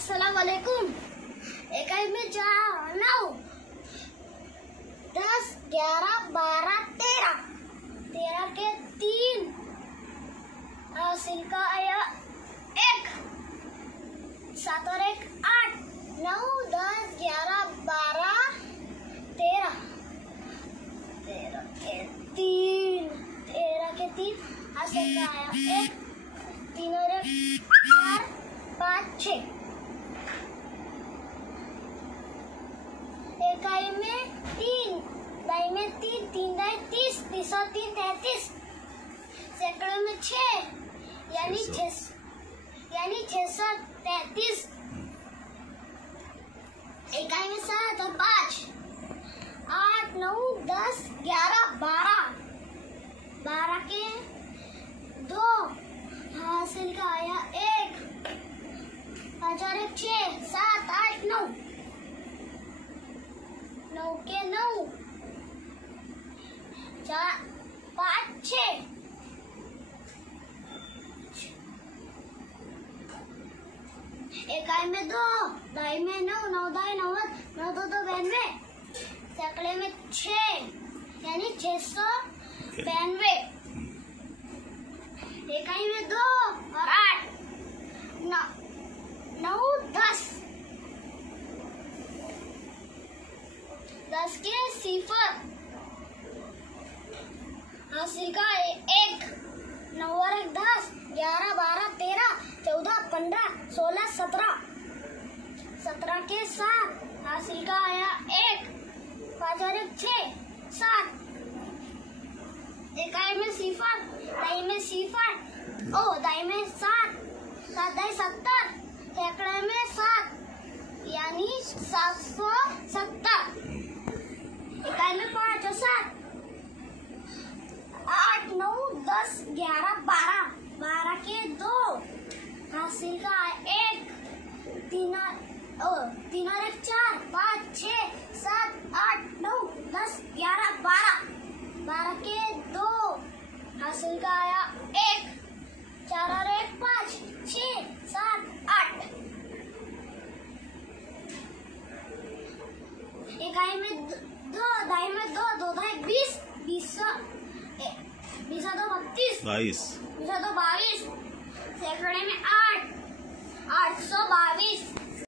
अस्सलाम वालेकुम। इकाई में 4, 9, 10, 11, 12, 13, 13 के 3 हासिल का आया 1, 7 और 1 8, 9, 10, 11, 12, 13, 13 के 3 हासिल का आया 1, 3 और 1 4, 5, 6। इकाई में 3, दाई में 3, 3 दाई 30, 30 और 3 33, सैकड़ों में 6 यानी 633। इकाई में 7 और 5, 8, 9, 10, 11, 12, 12 के 2 हासिल का आया 1, 5 और 1 6, 7, 8, 9, 9 के 9 4, 5, 6। इकाई में 2, दाई में 9, 9 दाई 9, 9 2 92, सैकड़े में 6 यानी 692। इकाई में 2 और 8, 9, 10, 10 के 0 हासिल का 1, 9 और 1 10, 11, 12, 13, 14, 15, 16, 17, 17 के 7 हासिल का आया 1, 5 और 1 6, 7। इकाई में 0, दाई में 0, दाई में 7, 7 दाई 70, सैकड़े में 7 यानी 770। इकाई में 5 और 7, 8, 9, 10, 11, 12, 12 के 2 हासिल का 1, 3 और 1 4, 5, 6, 7, 8, 9, 10, 11, 12, 12 के 2 हासिल का आया 1, 4 और 1 5, 6, 7, 8। इकाई में 2, दाई में 2, 2 दाई 20, 20 और 2 32, 22, सैकड़े में 8, 822।